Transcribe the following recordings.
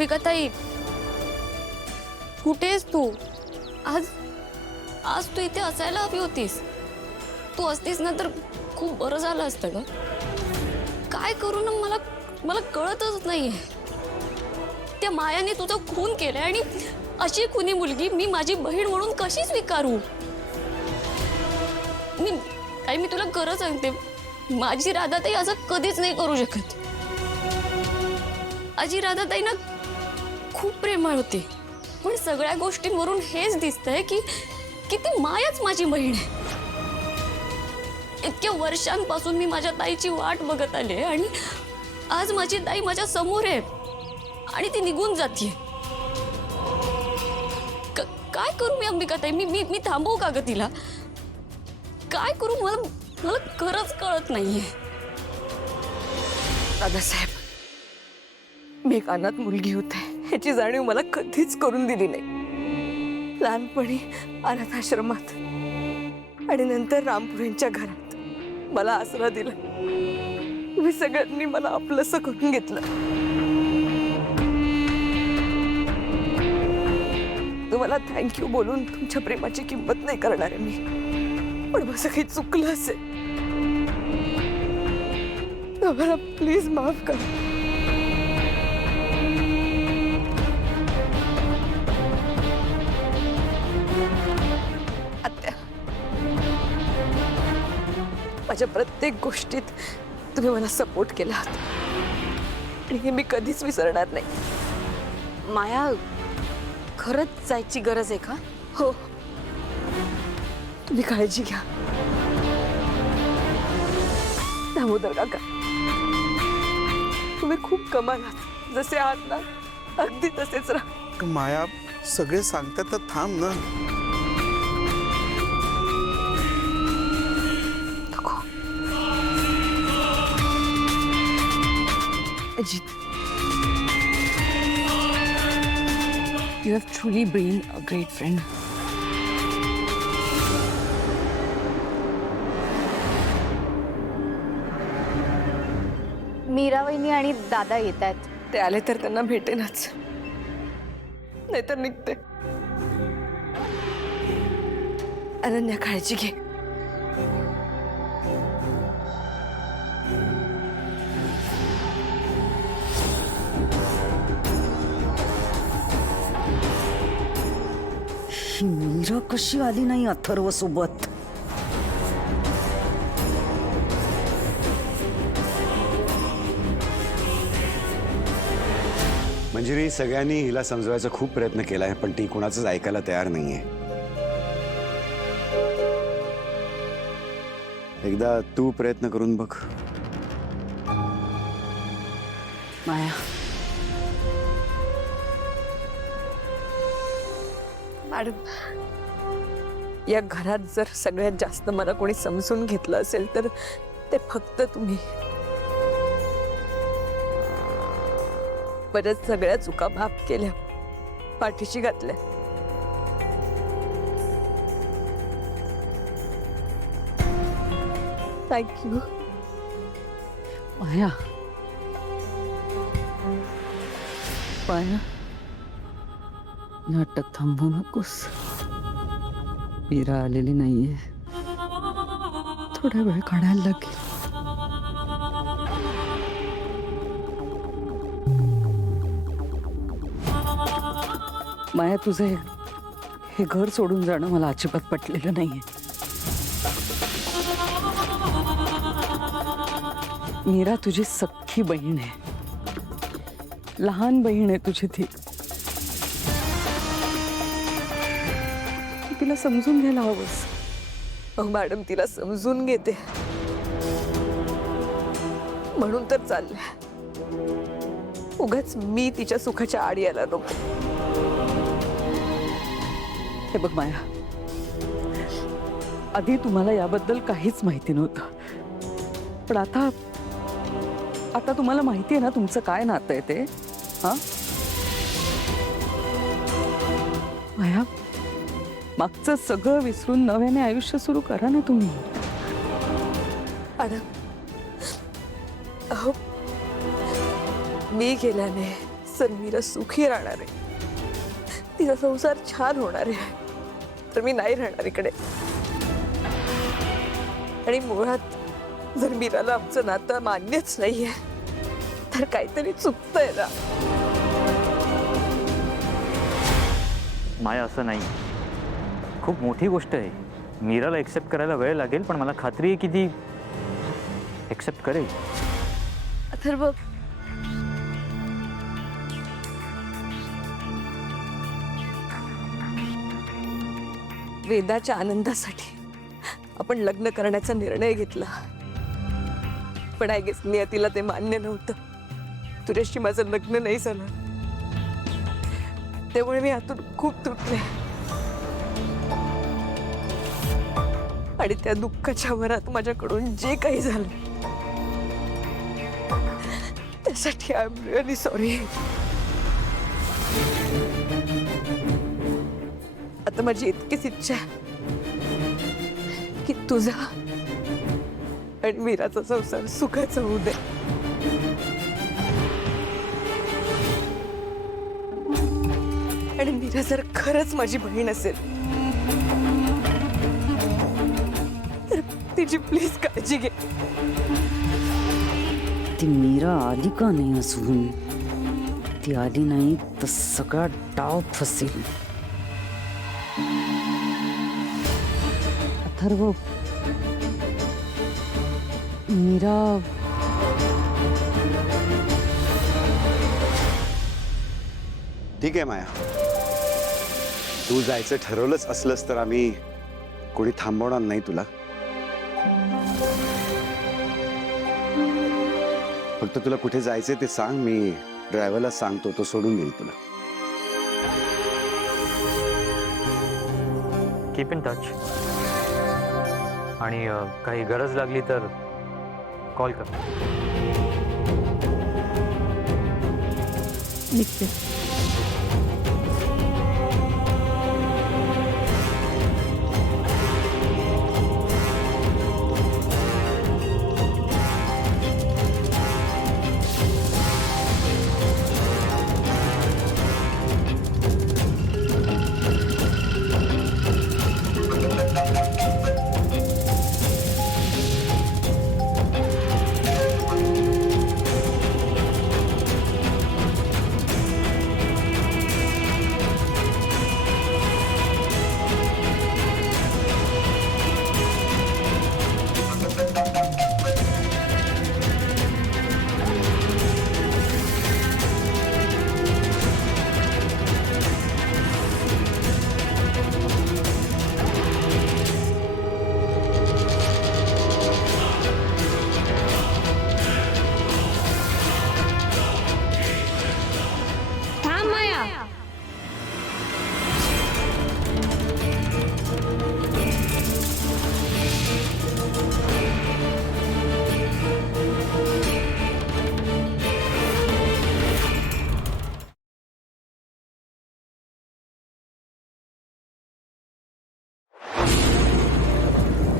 अंबिकाताई, कुठेस तू? आज आज तू इथे असायला हवी होतीस. तू असतीस ना तर खूप बरं झालं असतं ग. काय करू ना मला मला कळतच नाहीये. त्या मायाने तुझा खून केलाय आणि अशी खुनी मुलगी मी माझी बहीण म्हणून कशी स्वीकारू? मी तुला खरं सांगते, माझी राधाताई असं कधीच नाही करू शकत. माझी राधाताई ना खूप प्रेमळ होती, पण सगळ्या गोष्टींवरून हेच दिसतंय की ती मायाच माझी बहीण आहे. इतक्या वर्षांपासून मी माझ्या ताईची वाट बघत आले आणि आज माझी ताई माझ्या समोर आहे आणि ती निघून जातीये. काय करू मी अंबिकाताई? मी थांबवू का ग तिला? काय करू? मला खरंच कळत नाहीये. दादासाहेब, मी एक अनाथ मुलगी होते ह्याची जाणीव मला कधीच करून दिली नाही. लहानपणी अनाथ आश्रमात आणि नंतर रामपुरेंच्या घरात मला आसरा दिला. तुम्ही सगळ्यांनी मला आपलंसं करून घेतलं. तुम्हाला थँक्यू बोलून तुमच्या प्रेमाची किंमत नाही करणार आहे मी, पण माझं काही चुकलं असेल तर मला प्लीज माफ करा. आत्या, माझ्या प्रत्येक गोष्टीत तुम्ही मला सपोर्ट केला होता आणि हे मी कधीच विसरणार नाही. माया, खरंच जायची गरज आहे का? हो, तुम्ही काळजी घ्या. दामोदर काका, तुम्ही खूप कमाल आहात. जसे आहात ना अगदी तसेच राहा. माया, सगळे सांगतात तर थांब ना. Ajit, You have truly been a great friend. Mira वहिनी आणि दादा येत आहेत. ते आले तर त्यांना भेटेनच, नाहीतर निघते. अनन्या, काळजी घे. मीरा कशी आली नाही अथर्व सोबत? मंजिरी, सगळ्यांनी हिला समजवायचा खूप प्रयत्न केलाय, पण ती कुणाचंच ऐकायला तयार नाहीये. एकदा तू प्रयत्न करून बघ. माया, मॅडम, या घरात जर सगळ्यात जास्त मला कोणी समजून घेतलं असेल तर ते फक्त तुम्ही. बऱ्याच सगळ्या चुका माफ केल्या, पाठीशी घातल्या. थँक्यू. माया, माया, नाटक थांबवू नकोस. मीरा आलेली नाहीये, थोडा वेळ काढायला लागेल. माया, तुझे हे घर सोडून जाणं मला अजिबात पटलेलं नाहीये. मीरा तुझी सख्खी बहीण आहे, लहान बहीण आहे तुझी ती. तिला समजून घ्यायला हवंस. अहो मॅडम, तिला समजून घेते म्हणून तर चाललंय. उगाच मी तिच्या सुखाच्या आड यायला नको. हे बघ माया, आधी तुम्हाला याबद्दल काहीच माहिती नव्हतं, पण आता तुम्हाला माहिती आहे ना तुमचं काय नातं आहे ते. हा माया, मागचं सगळं विसरून नव्याने आयुष्य सुरू करा ना तुम्ही. मॅडम, अहो मी गेल्याने जर मीरा सुखी राहणार आहे, तिचा संसार छान होणार आहे, तर मी नाही राहणार इकडे. आणि मुळात जर मीराला आमचं नातं मान्यच नाहीये, तर काहीतरी चुकतंय ना. माया, असं नाही. खूप मोठी गोष्ट आहे. मीराला एक्सेप्ट करायला वेळ लागेल, पण मला खात्री आहे की ती एक्सेप्ट करेल. अथर्व, वेदाच्या आनंदासाठी आपण लग्न करण्याचा निर्णय घेतला, पण आय गेस नियतीला ते मान्य नव्हतं. तुझ्याशी माझं लग्न नाही झालं, त्यामुळे मी आतून खूप तुटले. आणि त्या दुःखाच्या भरात माझ्याकडून जे काही झालं त्यासाठी आय एम रिअली सॉरी. आता माझी इतकीच इच्छा आहे की तुझा आणि मीराचा संसार सुखाचा होऊ दे. आणि मीरा जर खरंच माझी बहीण असेल तर तिची प्लीज काळजी घे. ती मीरा आली का नाही अजून? ती आली नाही तर सगळा डाव फसेल. अथर्व, मीरा ठीक आहे माया, तू जायचं ठरवलंच असलंस तर आम्ही कोणी थांबवणार नाही तुला. फक्त तुला कुठे जायचंय ते सांग, मी ड्रायव्हरला सांगतो, तो सोडून देईल तुला. Keep in touch. आणि काही गरज लागली तर कॉल कर. निघते.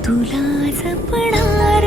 तुला जपणार